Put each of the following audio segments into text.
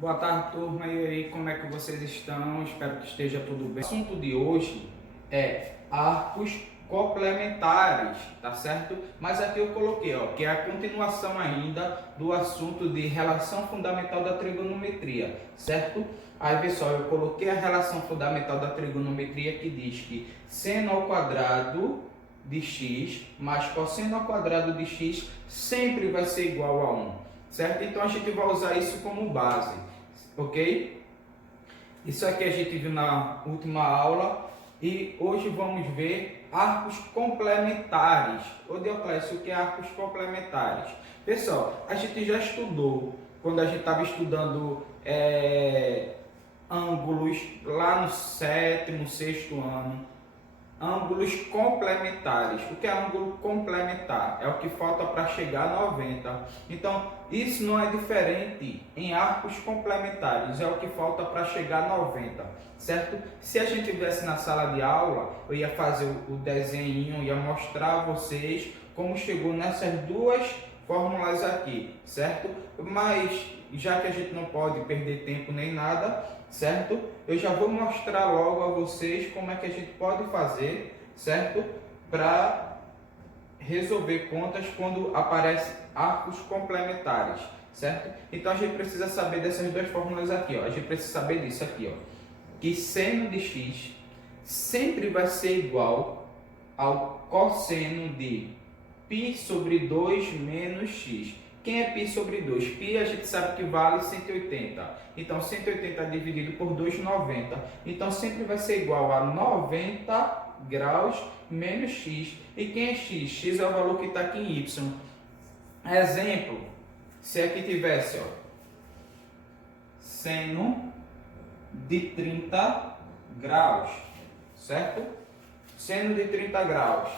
Boa tarde, turma. E aí, como é que vocês estão? Espero que esteja tudo bem. O assunto de hoje é arcos complementares, tá certo? Mas aqui eu coloquei, ó, que é a continuação ainda do assunto de relação fundamental da trigonometria, certo? Aí, pessoal, eu coloquei a relação fundamental da trigonometria que diz que seno ao quadrado de x mais cosseno ao quadrado de x sempre vai ser igual a 1, certo? Então a gente vai usar isso como base, ok? Isso aqui a gente viu na última aula e hoje vamos ver arcos complementares. Ô Dioclésio, o que é arcos complementares? Pessoal, a gente já estudou quando a gente estava estudando ângulos lá no sétimo, sexto ano. Ângulos complementares. O que é ângulo complementar? É o que falta para chegar a 90. Então, isso não é diferente em arcos complementares. É o que falta para chegar a 90, certo? Se a gente estivesse na sala de aula, eu ia fazer o desenho, ia mostrar a vocês como chegou nessas duas fórmulas aqui, certo? Mas, já que a gente não pode perder tempo nem nada, certo? Eu já vou mostrar logo a vocês como é que a gente pode fazer, certo? Para resolver contas quando aparecem arcos complementares, certo? Então a gente precisa saber dessas duas fórmulas aqui, ó. A gente precisa saber disso aqui, ó. Que seno de x sempre vai ser igual ao cosseno de π sobre 2 menos x. Quem é π sobre 2? Π a gente sabe que vale 180. Então, 180 dividido por 2, 90. Então, sempre vai ser igual a 90 graus menos x. E quem é x? X é o valor que está aqui em y. Exemplo, se aqui tivesse, ó, seno de 30 graus, certo? Seno de 30 graus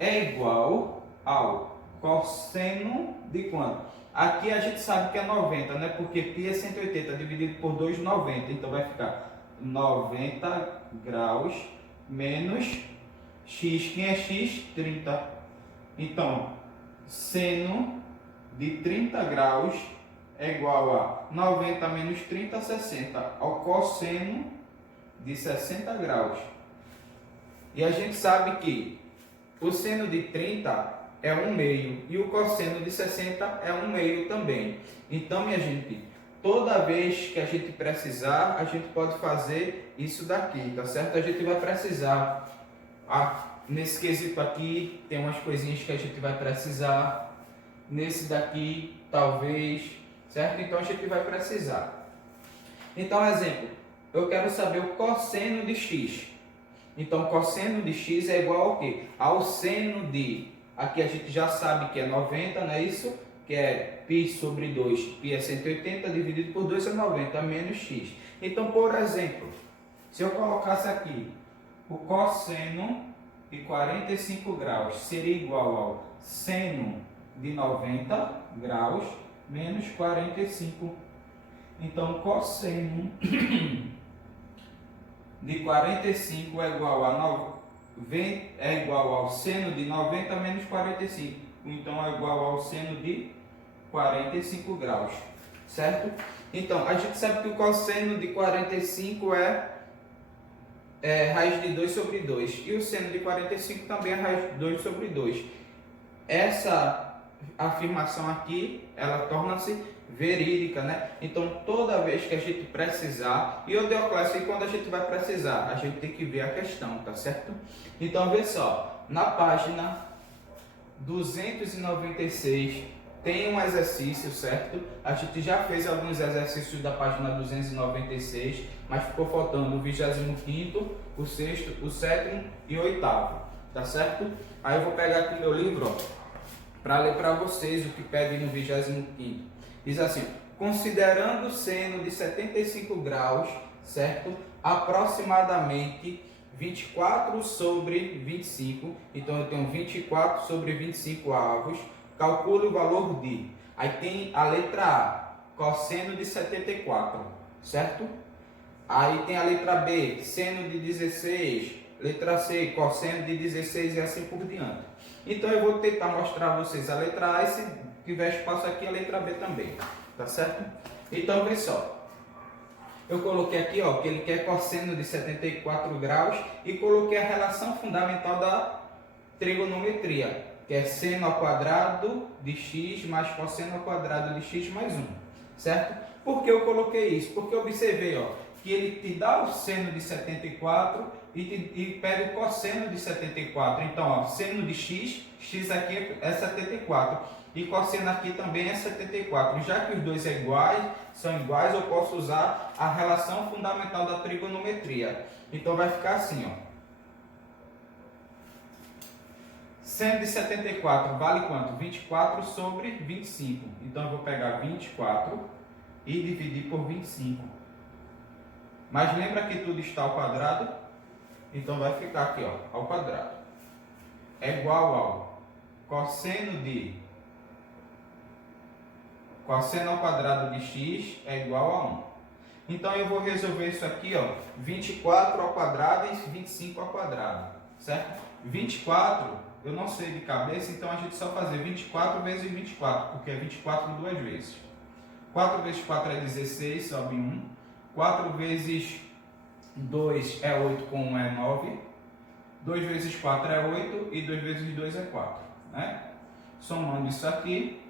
é igual ao cosseno de quanto? Aqui a gente sabe que é 90, né? Porque π é 180 dividido por 2, 90. Então vai ficar 90 graus menos x. Quem é x? 30. Então, seno de 30 graus é igual a 90 menos 30, 60. Ao cosseno de 60 graus. E a gente sabe que o seno de 30 é 1 meio e o cosseno de 60 é 1 meio também. Então, minha gente, toda vez que a gente precisar, a gente pode fazer isso daqui, tá certo? A gente vai precisar, nesse quesito aqui, tem umas coisinhas que a gente vai precisar, nesse daqui, talvez, certo? Então, a gente vai precisar. Então, exemplo, eu quero saber o cosseno de x. Então, cosseno de x é igual ao quê? Ao seno de, aqui a gente já sabe que é 90, não é isso? Que é π sobre 2, π é 180, dividido por 2 é 90, menos x. Então, por exemplo, se eu colocasse aqui o cosseno de 45 graus, seria igual ao seno de 90 graus, menos 45. Então, cosseno de 45 é igual ao seno de 90 menos 45. Então, é igual ao seno de 45 graus, certo? Então, a gente sabe que o cosseno de 45 é raiz de 2 sobre 2. E o seno de 45 também é raiz de 2 sobre 2. Essa afirmação aqui, ela torna-se verídica, né? Então, toda vez que a gente precisar, e o Dioclésio, quando a gente vai precisar, a gente tem que ver a questão, tá certo? Então, vê só, na página 296 tem um exercício, certo? A gente já fez alguns exercícios da página 296, mas ficou faltando o 25º, o 6º, o 7º e o 8º, tá certo? Aí eu vou pegar aqui meu livro, ó, para ler para vocês o que pede no 25º. Diz assim: considerando o seno de 75 graus, certo? Aproximadamente 24 sobre 25. Então, eu tenho 24 sobre 25 avos. Calcule o valor de. Aí tem a letra A, cosseno de 74, certo? Aí tem a letra B, seno de 16. Letra C, cosseno de 16 e assim por diante. Então, eu vou tentar mostrar a vocês a letra A e se tiver espaço aqui, a letra B também, tá certo? Então, vê só, Eu coloquei aqui, ó, que ele quer cosseno de 74 graus e coloquei a relação fundamental da trigonometria, que é seno ao quadrado de x mais cosseno ao quadrado de x mais 1, certo? Por que eu coloquei isso? Porque eu observei, ó, que ele te dá o seno de 74 e pede o cosseno de 74. Então, ó, seno de x, x aqui é 74 e cosseno aqui também é 74. Já que os dois são iguais, eu posso usar a relação fundamental da trigonometria. Então vai ficar assim, ó. Seno de 74 vale quanto? 24 sobre 25. Então eu vou pegar 24 e dividir por 25. Mas lembra que tudo está ao quadrado? Então vai ficar aqui, ó, ao quadrado. É igual ao cosseno ao quadrado de x é igual a 1. Então eu vou resolver isso aqui, ó, 24 ao quadrado e 25 ao quadrado, certo? 24 eu não sei de cabeça, então a gente só fazer 24 vezes 24, porque é 24 duas vezes. 4 vezes 4 é 16, sobe 1. 4 vezes 2 é 8, com 1 é 9. 2 vezes 4 é 8 e 2 vezes 2 é 4. Né? Somando isso aqui,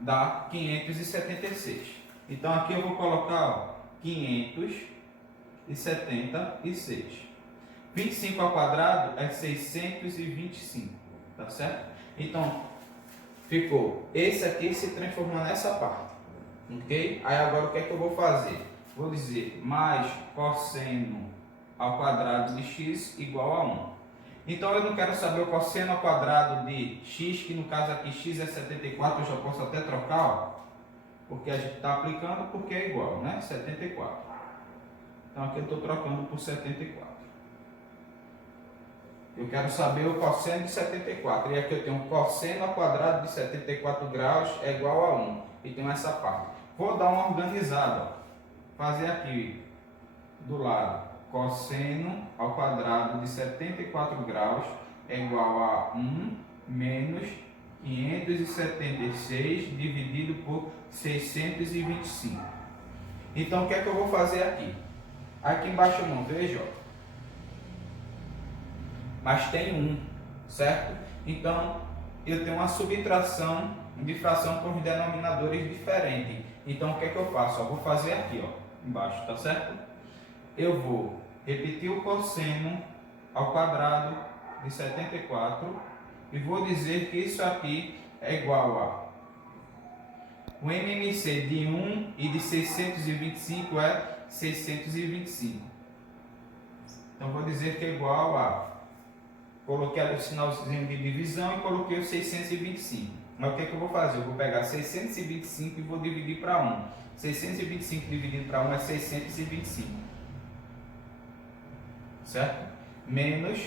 dá 576. Então aqui eu vou colocar, ó, 576. 25 ao quadrado é 625, tá certo? Então, ficou, esse aqui se transformou nessa parte, ok? Aí agora o que é que eu vou fazer? Vou dizer mais cosseno ao quadrado de x igual a 1. Então eu não quero saber o cosseno ao quadrado de x, que no caso aqui x é 74, eu já posso até trocar, ó, porque a gente está aplicando porque é igual, né? 74. Então aqui eu estou trocando por 74. Eu quero saber o cosseno de 74. E aqui eu tenho cosseno ao quadrado de 74 graus é igual a 1. E tenho essa parte. Vou dar uma organizada, ó. Fazer aqui do lado cosseno ao quadrado de 74 graus é igual a 1 menos 576 dividido por 625. Então o que é que eu vou fazer aqui? Aqui embaixo eu não vejo, ó, mas tem 1, certo? Então eu tenho uma subtração de fração com os denominadores diferentes. Então o que é que eu faço? Eu vou fazer aqui, ó, embaixo, tá certo? Eu vou repetir o cosseno ao quadrado de 74 e vou dizer que isso aqui é igual a o MMC de 1 e de 625 é 625. Então vou dizer que é igual a, coloquei o sinalzinho de divisão e coloquei o 625. Mas o que é que eu vou fazer? Eu vou pegar 625 e vou dividir para 1. 625 dividido para 1 é 625. Certo? Menos,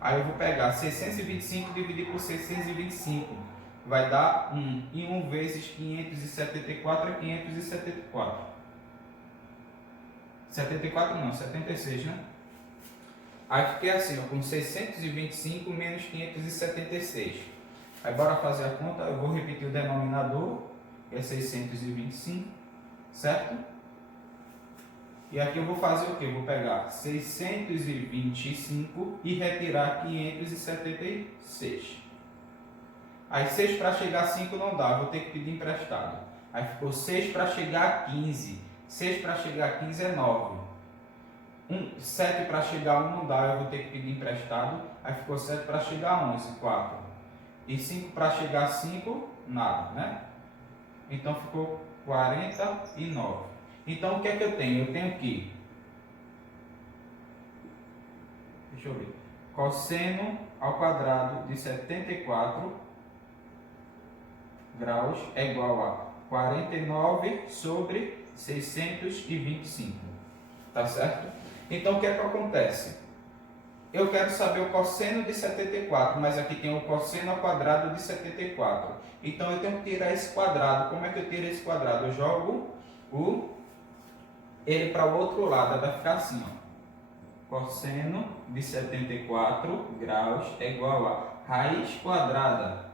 aí eu vou pegar 625 e dividir por 625. Vai dar 1. E 1 vezes 574 é 574. 74 não, 76, né? Aí fiquei assim, ó, com 625 menos 576. Aí bora fazer a conta, eu vou repetir o denominador, que é 625, certo? E aqui eu vou fazer o quê? Eu vou pegar 625 e retirar 576. Aí 6 para chegar a 5 não dá, vou ter que pedir emprestado. Aí ficou 6 para chegar a 15. 6 para chegar a 15 é 9. 7 para chegar a 1 não dá, eu vou ter que pedir emprestado. Aí ficou 7 para chegar a 11, 4. E 5 para chegar a 5, nada, né? Então ficou 49. Então o que é que eu tenho? Eu tenho aqui, deixa eu ver, cosseno ao quadrado de 74 graus é igual a 49 sobre 625, tá certo? Então o que é que acontece? Eu quero saber o cosseno de 74, mas aqui tem o cosseno ao quadrado de 74. Então eu tenho que tirar esse quadrado. Como é que eu tiro esse quadrado? Eu jogo ele para o outro lado, vai ficar assim, ó. Cosseno de 74 graus é igual a raiz quadrada.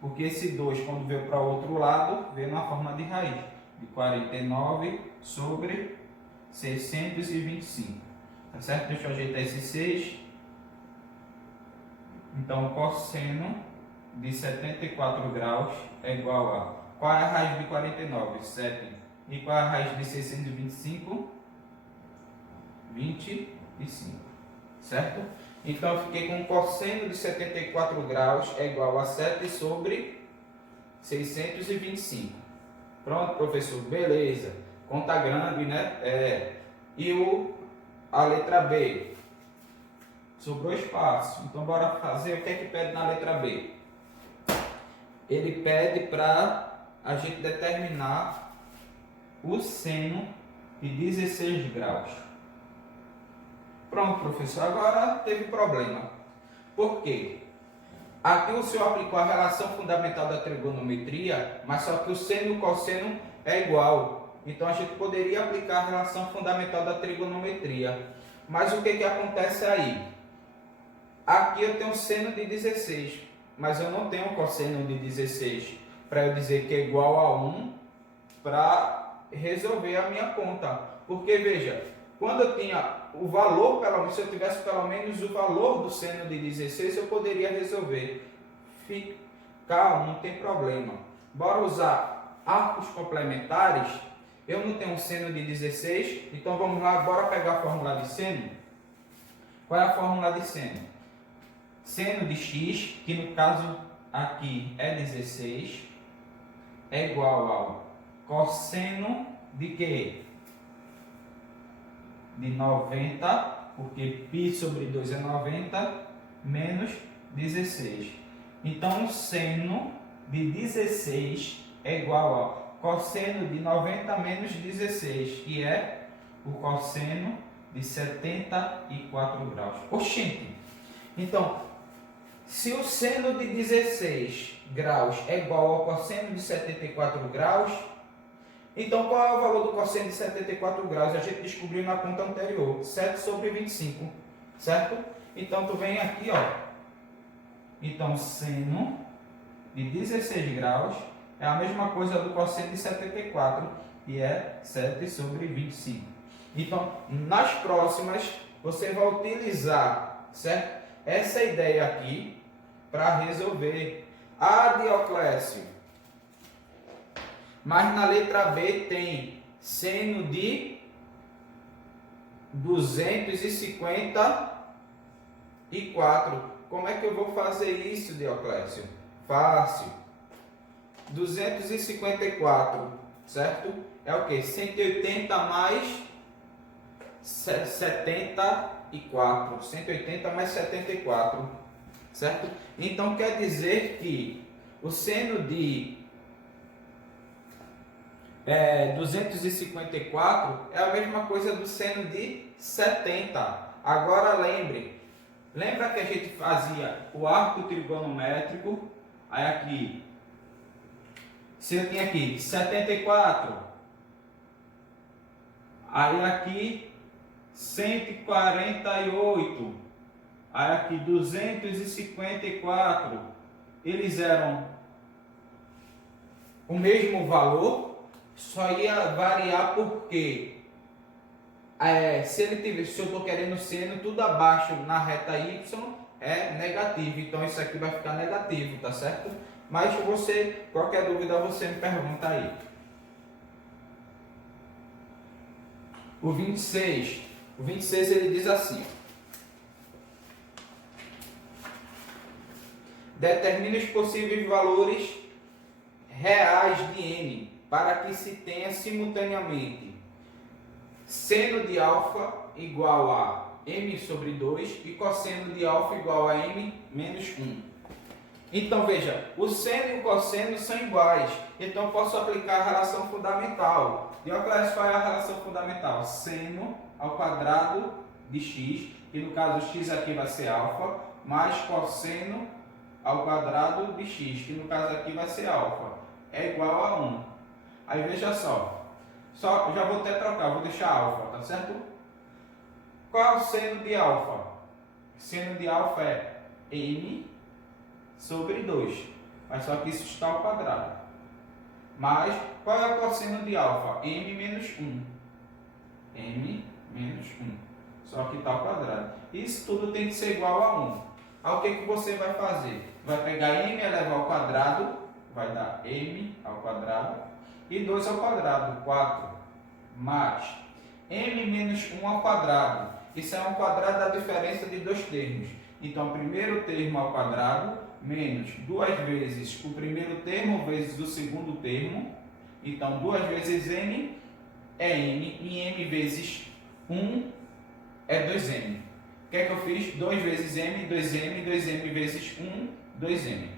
Porque esse 2, quando veio para o outro lado, veio na forma de raiz. de 49 sobre 625. Tá certo? Deixa eu ajeitar esse 6. Então, cosseno de 74 graus é igual a... Qual é a raiz de 49? 7. E qual é a raiz de 625? 25. Certo? Então, eu fiquei com cosseno de 74 graus é igual a 7 sobre 625. Pronto, professor. Beleza. Conta grande, né? E a letra B? Sobrou espaço. Então, bora fazer. O que é que pede na letra B? Ele pede para a gente determinar o seno de 16 graus. Pronto, professor. Agora teve problema. Por quê? Aqui o senhor aplicou a relação fundamental da trigonometria, mas só que o seno e o cosseno é igual. Então a gente poderia aplicar a relação fundamental da trigonometria. Mas o que acontece aí? Aqui eu tenho seno de 16, mas eu não tenho cosseno de 16 para eu dizer que é igual a 1 para resolver a minha conta. Porque veja, quando eu tinha o valor, se eu tivesse pelo menos o valor do seno de 16, eu poderia resolver. Calma, não tem problema. Bora usar arcos complementares. Eu não tenho um seno de 16, então vamos lá, bora pegar a fórmula de seno. Qual é a fórmula de seno? Seno de x, que no caso aqui é 16, é igual ao cosseno de quê? De 90, porque π sobre 2 é 90, menos 16. Então, o seno de 16 é igual ao cosseno de 90 menos 16, que é o cosseno de 74 graus. Oxente! Então, se o seno de 16 graus é igual ao cosseno de 74 graus, então qual é o valor do cosseno de 74 graus? A gente descobriu na conta anterior, 7 sobre 25, certo? Então, tu vem aqui, ó. Então, seno de 16 graus é a mesma coisa do cosseno de 74, que é 7 sobre 25. Então, nas próximas, você vai utilizar, certo? Essa ideia aqui para resolver. Dioclésio. Mas na letra B tem seno de 254. Como é que eu vou fazer isso, Dioclésio? Fácil. 254, certo? É o quê? 180 mais 74. 180 mais 74, certo? Então quer dizer que o seno de 254 é a mesma coisa do seno de 70. Agora lembra que a gente fazia o arco trigonométrico, aí aqui, se eu tinha aqui 74, aí aqui 148, aí aqui 254, eles eram o mesmo valor, só ia variar porque se eu estou querendo seno tudo abaixo na reta y é negativo, então isso aqui vai ficar negativo, tá certo? Mas qualquer dúvida você me pergunta aí. O 26 ele diz assim: determine os possíveis valores reais de n para que se tenha simultaneamente seno de alfa igual a m sobre 2 e cosseno de alfa igual a m menos 1. Então veja, o seno e o cosseno são iguais, então eu posso aplicar a relação fundamental. Dioclésio, qual é a relação fundamental? Seno ao quadrado de x, que no caso x aqui vai ser alfa, mais cosseno ao quadrado de x, que no caso aqui vai ser alfa, é igual a 1. Aí veja só, já vou até trocar, vou deixar alfa, tá certo? Qual é o seno de alfa? Seno de alfa é m sobre 2, mas só que isso está ao quadrado. mais, qual é o cosseno de alfa? M menos 1. M menos 1. Só que está ao quadrado. Isso tudo tem que ser igual a 1. Aí o que você vai fazer? Vai pegar M elevado ao quadrado, vai dar M ao quadrado, e 2 ao quadrado, 4, mais M menos 1 ao quadrado. Isso é um quadrado da diferença de dois termos. Então, primeiro termo ao quadrado, menos 2 vezes o primeiro termo vezes o segundo termo. Então, 2 vezes M é M, e M vezes 1 é 2M. O que é que eu fiz? 2 vezes M, 2M, 2M vezes 1, 2M.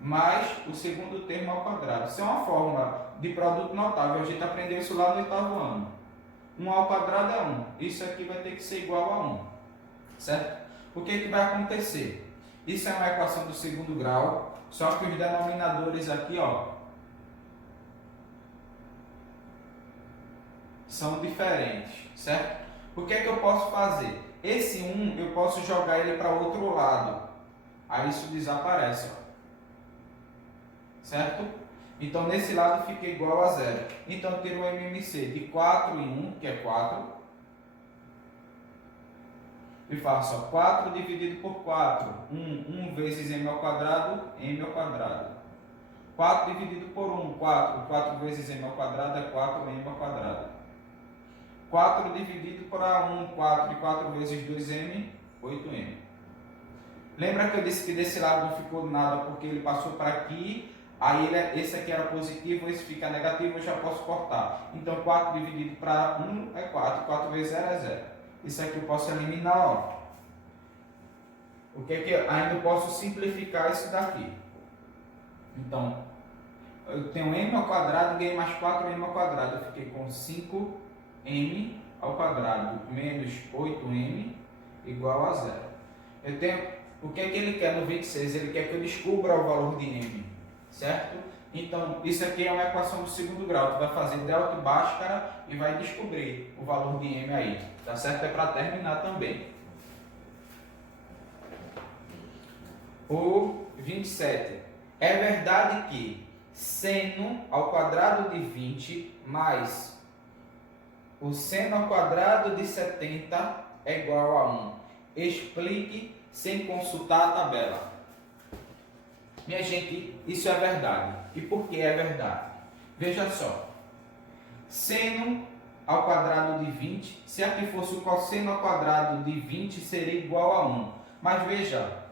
Mais o segundo termo ao quadrado. Isso é uma fórmula de produto notável. A gente aprendeu isso lá no 8º ano. 1 ao quadrado é 1. Isso aqui vai ter que ser igual a 1. Certo? O que vai acontecer? Isso é uma equação do segundo grau, só que os denominadores aqui, ó, são diferentes, certo? O que eu posso fazer? Esse 1 eu posso jogar ele para o outro lado. Aí isso desaparece, ó. Certo? Então nesse lado fica igual a 0. Então eu tiro o MMC de 4 em 1, que é 4. E faço, ó, 4 dividido por 4. 1 vezes M ao quadrado, M ao quadrado. 4 dividido por 1, 4. 4 vezes M ao quadrado é 4M ao quadrado. 4 dividido por 1, 4. E 4 vezes 2M, 8M. Lembra que eu disse que desse lado não ficou nada porque ele passou para aqui. Aí esse aqui era positivo, esse fica negativo, eu já posso cortar. Então 4 dividido para 1 é 4. 4 vezes 0 é 0. Isso aqui eu posso eliminar, ó. O que é que eu ainda posso simplificar isso daqui? Então, eu tenho M ao quadrado, ganhei mais 4M ao quadrado. Eu fiquei com 5M ao quadrado menos 8M igual a 0. Eu tenho, o que é que ele quer no 26? Ele quer que eu descubra o valor de M, certo? Então, isso aqui é uma equação do segundo grau. Tu vai fazer delta e Bhaskara e vai descobrir o valor de M aí. Tá certo? É para terminar também. O 27. É verdade que seno ao quadrado de 20 mais o seno ao quadrado de 70 é igual a 1. Explique sem consultar a tabela. Minha gente, isso é verdade. E por que é verdade? Veja só. Seno ao quadrado de 20, se aqui fosse o cosseno ao quadrado de 20, seria igual a 1. Mas veja,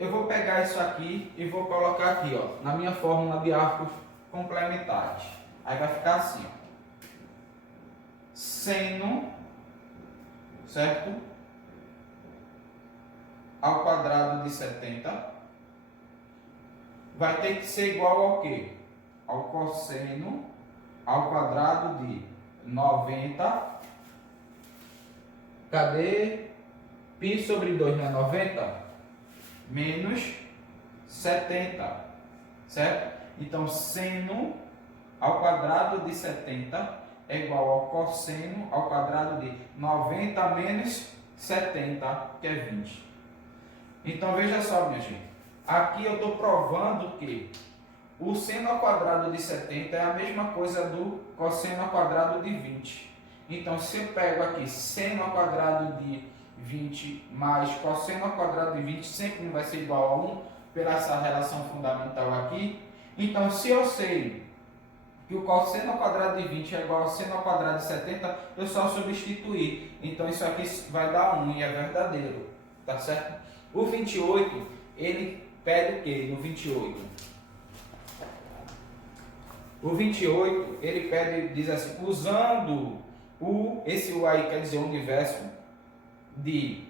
eu vou pegar isso aqui e vou colocar aqui, ó, na minha fórmula de arcos complementares. Aí vai ficar assim, ó. Seno, certo? Ao quadrado de 70 vai ter que ser igual ao quê? Ao cosseno ao quadrado de 90. Cadê? Π sobre 2 não é 90? Menos 70. Certo? Então, seno ao quadrado de 70 é igual ao cosseno ao quadrado de 90 menos 70, que é 20. Então, veja só, minha gente. Aqui eu estou provando que o seno ao quadrado de 70 é a mesma coisa do cosseno ao quadrado de 20. Então, se eu pego aqui seno ao quadrado de 20 mais cosseno ao quadrado de 20, sempre não vai ser igual a 1, pela essa relação fundamental aqui. Então, se eu sei que o cosseno ao quadrado de 20 é igual ao seno ao quadrado de 70, eu só substituir. Então, isso aqui vai dar 1 e é verdadeiro. Tá certo? O 28, ele pede o que no 28? O 28, ele pede, diz assim, usando esse U aí quer dizer o universo, de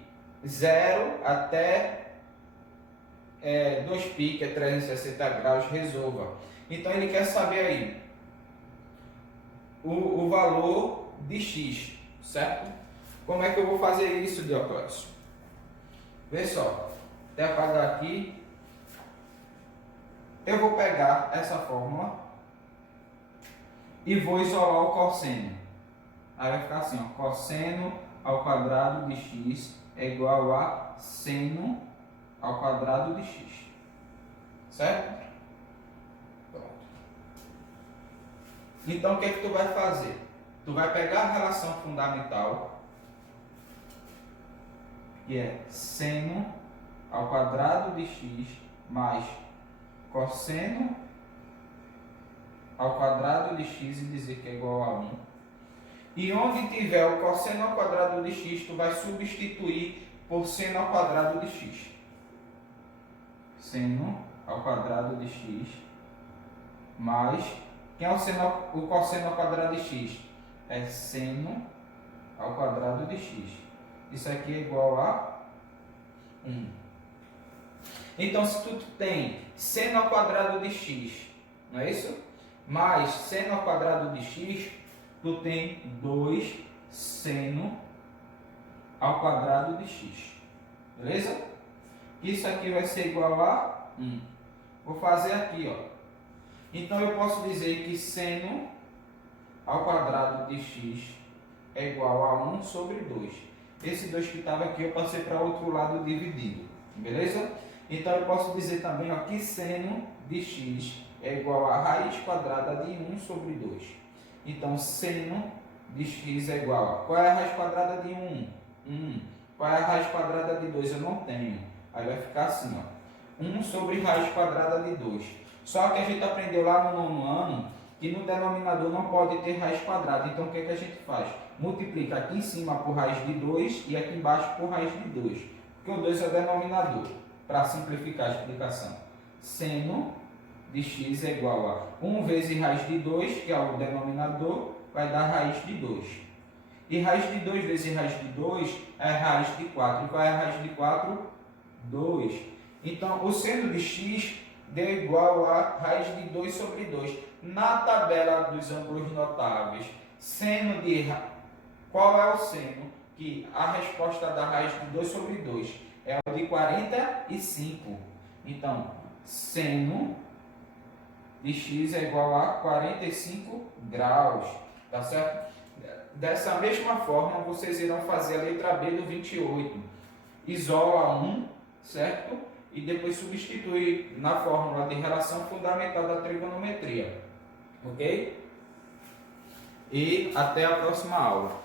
0 até 2π, que é 360 graus, resolva. Então ele quer saber aí o valor de x, certo? Como é que eu vou fazer isso, Dioclésio? Vê só, até apagar aqui. Eu vou pegar essa fórmula e vou isolar o cosseno. Aí vai ficar assim, ó, cosseno ao quadrado de x é igual a seno ao quadrado de x. Certo? Pronto. Então, o que é que tu vai fazer? Tu vai pegar a relação fundamental, que é seno ao quadrado de x mais cosseno ao quadrado de x e dizer que é igual a 1. E onde tiver o cosseno ao quadrado de x, tu vai substituir por seno ao quadrado de x. Seno ao quadrado de x mais... Quem é o cosseno ao quadrado de x? É seno ao quadrado de x. Isso aqui é igual a 1. Então, se tu tem seno ao quadrado de x, não é isso? Mais seno ao quadrado de x, tu tem 2 seno ao quadrado de x. Beleza? Isso aqui vai ser igual a 1. Vou fazer aqui, ó. Então, eu posso dizer que seno ao quadrado de x é igual a 1 sobre 2. Esse 2 que estava aqui, eu passei para o outro lado dividido. Beleza? Então, eu posso dizer também, ó, que seno de x é igual a raiz quadrada de 1 sobre 2. Então, seno de x é igual a... Qual é a raiz quadrada de 1? 1. Qual é a raiz quadrada de 2? Eu não tenho. Aí vai ficar assim, ó. 1 sobre raiz quadrada de 2. Só que a gente aprendeu lá no nono ano que no denominador não pode ter raiz quadrada. Então, o que é que a gente faz? Multiplica aqui em cima por raiz de 2 e aqui embaixo por raiz de 2. Porque o 2 é o denominador, para simplificar a explicação. Seno de x é igual a 1 vezes raiz de 2, que é o denominador, vai dar raiz de 2. E raiz de 2 vezes raiz de 2 é raiz de 4. E qual é a raiz de 4? 2. Então, o seno de x deu igual a raiz de 2 sobre 2. Na tabela dos ângulos notáveis, seno de... Qual é o seno? Que a resposta da raiz de 2 sobre 2 é o de 45. Então, seno de x é igual a 45 graus. Tá certo? Dessa mesma forma, vocês irão fazer a letra B do 28. Isola 1, certo? E depois substituir na fórmula de relação fundamental da trigonometria. Ok? E até a próxima aula.